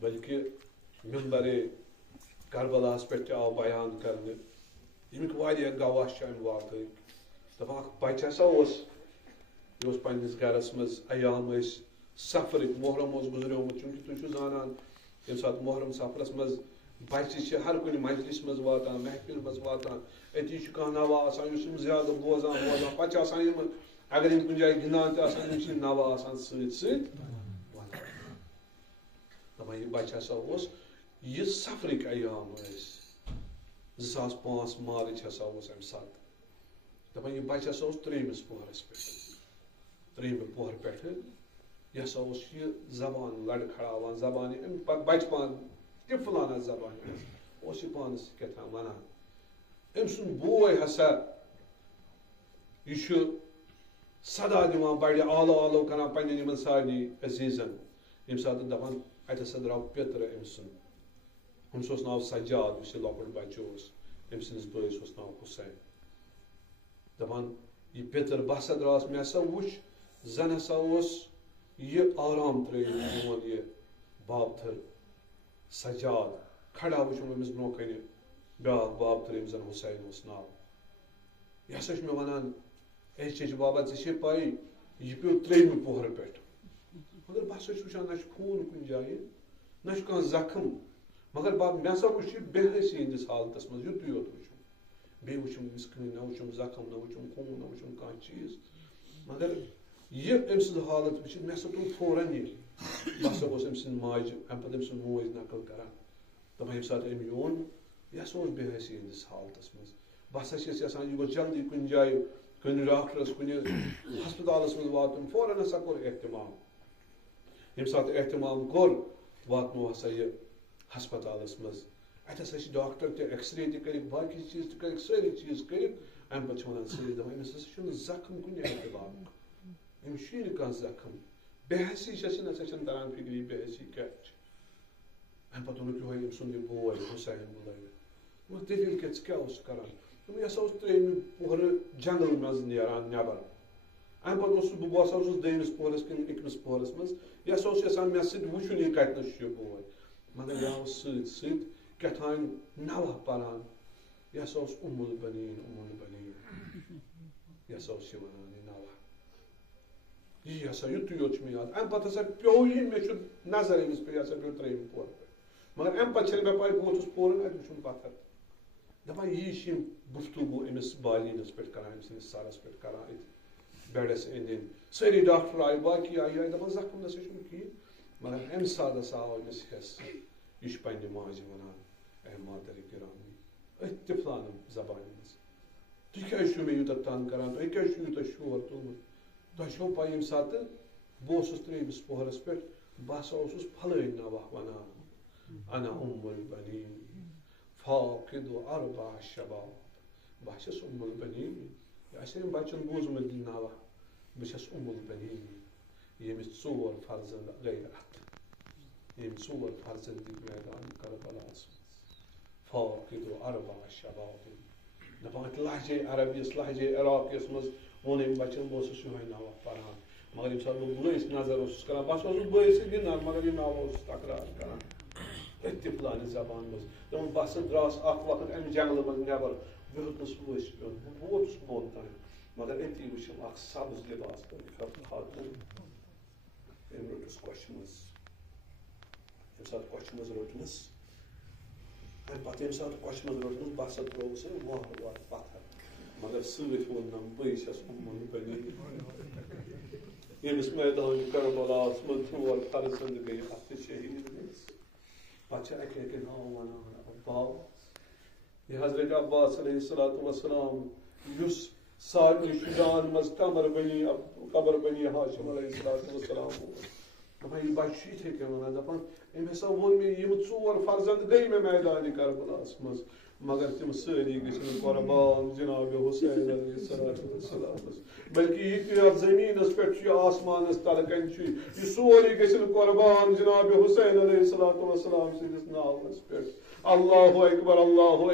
بلکہ ممبر کربلاس پہ آو بیان کرنے یمیک واریاہ گواہ چھ امہ واقعہ دپان اخ بچہ ہسا یہ پنس گرس مز ایام سفر محرم گزریومت چونکہ تھی زانان یم سات محرم سفرس مز بچہ ہر کن مجلس مز واتان محفل مز واتان اتی کھانا نوا آسان زیادہ بوزان پتہ اگر کن جائے گندان تم نوا آسان دپان یہ بچہ ہسا یہ سفرک ایام 2005 مارچ ہسا ام سات دپان یہ بچہ ہسا تریمس پہرس پہ پہر پہ یہ ہسا یہ زبان لڑ کھڑاوان زبان بچپان تفلانا زبان یہ پانس کتان ونان ام سن بوے ہسا یہ صدا دِوان بڑِ آلو آلو کران پنن یمن سارنی عزیزن یم سات دپان اتہ ہسا درٛاو پیترٕ ام سُنٛد أمِس اوس ناو سجاد اس لۄکُٹ بچہ اوس أمۍ سٕنٛدِس بٲیِس اوس ناو حُسین دپان یہ پیتر بہ ہسا درٛاس مےٚ ہسا وُچھ زن ہسا اوس یہ آرام ترٲیِتھ میون یہ بابتھٕر سجاد کھڑا وُچھُم أمِس برونٛہہ کنہِ بیٛاکھ بابتھٕر ییٚمِس زن حُسین اوس ناو یہ ہسا چھُ مےٚ ونان اے چچ بابا ژےٚ چھے پاے یہ پیو ترٛیٚیمہِ پۄہرٕ پٮ۪ٹھ مگر بہ ہسا چھُس وٕچھان نہ چھُ خوٗن کُنہِ جایہِ نہ چھُ کانٛہہ زخم مگر مےٚ ہسا وٕچھ یہِ بے حسی ہٕنٛدِس حالتس منٛز یُتُے یوت وٕچھُم بیٚیہِ وٕچھُم أمِس کٕہٕنۍ نہ وٕچھُم زخم نہ وٕچھُم خوٗن نہ وٕچھُم کانٛہہ چیٖز مگر یہ أمۍ سٕنٛز حالت وٕچھِتھ مےٚ ہسا تُل فوراً یہِ بہ ہسا اوس أمۍ سٕنٛدِ ماجہِ اَمہِ پتہٕ أمۍ سٕنٛز موج نقل کران دپان ییٚمہِ ساتہٕ أمۍ یون یہِ ہسا اوس بے حسی ہٕنٛدِس حالتس منٛز بہ ہسا چھس یژھان یہِ گوٚژھ جلدی کُنہِ جایہِ کُنہِ ڈاکٹرس کُنہِ ہسپتالس منٛز واتُن فوراً ہسا کوٚر احتمام ییٚمہِ ساتہٕ احتمام کوٚر واتنو ہسا یہِ ہسپتالس منٛز اتہِ ہسا چھِ ڈاکٹر تہِ ایکس رے تہِ کٔرِکھ باقٕے چیٖز تہِ کٔرِکھ سٲری چیٖز کٔرِکھ امہِ پتہٕ چھِ ونان سٲری دپان أمِس ہسا چھُنہٕ زخم کُنہِ اعتبارُک أمِس چھُیی نہٕ کانٛہہ زخم بے حسی چھس یہِ نسا چھنہٕ تران فکری بے حسی کیاہ چھِ امہِ پتہٕ ووٚنُکھ یِہوے أمۍ سُنٛد یہِ بوے حُسین بُلٲوِتھ دٔلیٖل کیٛاہ ژٕ کیٛاہ اوسُکھ کران یہِ ہسا اوس ترٛیٚیمہِ پۄہرٕ جنگل منٛز نیران نیبر امہِ پتہٕ اوسُس بہٕ باسان اوسُس دوٚیمِس پۄہرس کِنہٕ أکمِس پۄہرس منٛز یہِ ہسا اوس یژھان مےٚ سۭتۍ وٕچھُن یہِ کتنس چھُ یہِ بوے مگر یہِ اوس سۭتۍ سۭتۍ کیٛاتھانۍ نوح پران یہِ ہسا اوس ام البنین یہِ ہسا اوس یہِ ونان یہِ نوح یی ہسا یُتُے یوت چھُ مےٚ یاد امہِ پتہٕ ہسا پیوٚو یہِ مےٚ چھُ نظر أمِس پٮ۪ٹھ یہِ ہسا پیوٚو ترٛیٚیمہِ پۄہرٕ پٮ۪ٹھ مگر امہِ پتہٕ چھنہٕ مےٚ پاے بہٕ ووتُس فوراً اتہِ وٕچھُم پتھر دپان یی چھِ یِم گفتگو أمِس بالینس پٮ۪ٹھ کران أمۍ سٕنٛدِس سرس پٮ۪ٹھ کران أتھۍ بیڈس أنٛدۍ أنٛدۍ سٲری ڈاکٹر آیہِ باقٕے آیہِ دپان زخم نسا چھُنہٕ کِہیٖنۍ مگر امہِ ساتہٕ ہسا آو أمِس حٮ۪س یہِ چھُ پننہِ ماجہِ ونان اے مادر گرامی أتھۍ تِفلانہٕ زبانہِ منٛز تُہۍ کیٛازِ چھِو مےٚ یوٗتاہ تنگ کران تُہۍ کیٛازِ چھِو یوٗتاہ شور تُلمُت تۄہہِ چھو پاے ییٚمہِ ساتہٕ بہٕ اوسُس ترٛیٚیمِس پۄہرس پٮ۪ٹھ بہٕ ہسا اوسُس پھلٲنۍ نوح ونان انا ام البنین فاقد اربع شباب بہٕ چھس ام البنین یہِ آسہِ أمۍ بچن بوٗزمُت یہِ نوح بہٕ چھس ام البنین ییٚمِس 4 فرزند گٔے اتھ ییٚمۍ 4 فرزند دِتۍ میدان کربلاہس منٛز فاقد اربع شباب دپان اتھ لہجے عربیس لہجے عراقیس منٛز ووٚن أمۍ بچن بہٕ اوسُس یِہوے نوح پران مگر ییٚمہِ ساتہٕ بہٕ بٲیِس نظر اوسُس کران بہٕ ہسا اوسُس بٲیِس سۭتۍ گِنٛدان مگر یہِ نوح اوس تکرار کران أتھۍ تِفلانہِ زبان منٛز دپان بہٕ ہسا درٛاس اکھ وقت امہِ جنگلہٕ منٛز نیبر بہٕ ہیوٚتنس ؤسۍ پیوٚن بہٕ ووتُس بۄن تام مگر أتی وٕچھِم اکھ سبز لباس خاتوٗن أمۍ روٚٹُس کۄچھِ منٛز ییٚمہِ ساتہٕ کۄچھِ منٛز روٚٹنس امہِ پتہٕ ییٚمہِ ساتہٕ کۄچھِ منٛز روٚٹنس بہٕ ہسا ترٛووُس أمۍ وارٕ وارٕ پتھر مگر سۭتۍ ووٚننم بٕے چھس ام البنین ییٚمِس میدان کربلاہس منٛز 4 فرزند گٔے اتھٕ شہیٖد گٔژھۍ پتہٕ چھِ اکہِ اکہِ ناو ونان عباس یہِ حضرت عباس علیہ الصلوۃ والسلام یُس سارنٕے شُجاعن منٛز قمر بنی ہاشم علیہ الصلوۃ والسلام اوس دپان یہِ بچہِ چھُ یِتھے کٔنۍ ونان دپان أمۍ ہسا ووٚن مےٚ یِم 4 فرزند گٔے مےٚ میدانہِ کربلاہس منٛز مگر تِم سٲری گٔژھۍ قۄربان جناب حُسین علیہ الصلوۃ والسلام بلکہ یہِ تہِ یتھ زٔمیٖنس پٮ۪ٹھ چھُ آسمانس تلہٕ کنہِ چھُ یہِ سورُے گٔژھِنۍ قۄربان جناب حُسین علیہ الصلوۃ والسلام سٕنٛدِس ناوس پٮ۪ٹھ اللہ اکبر اللہ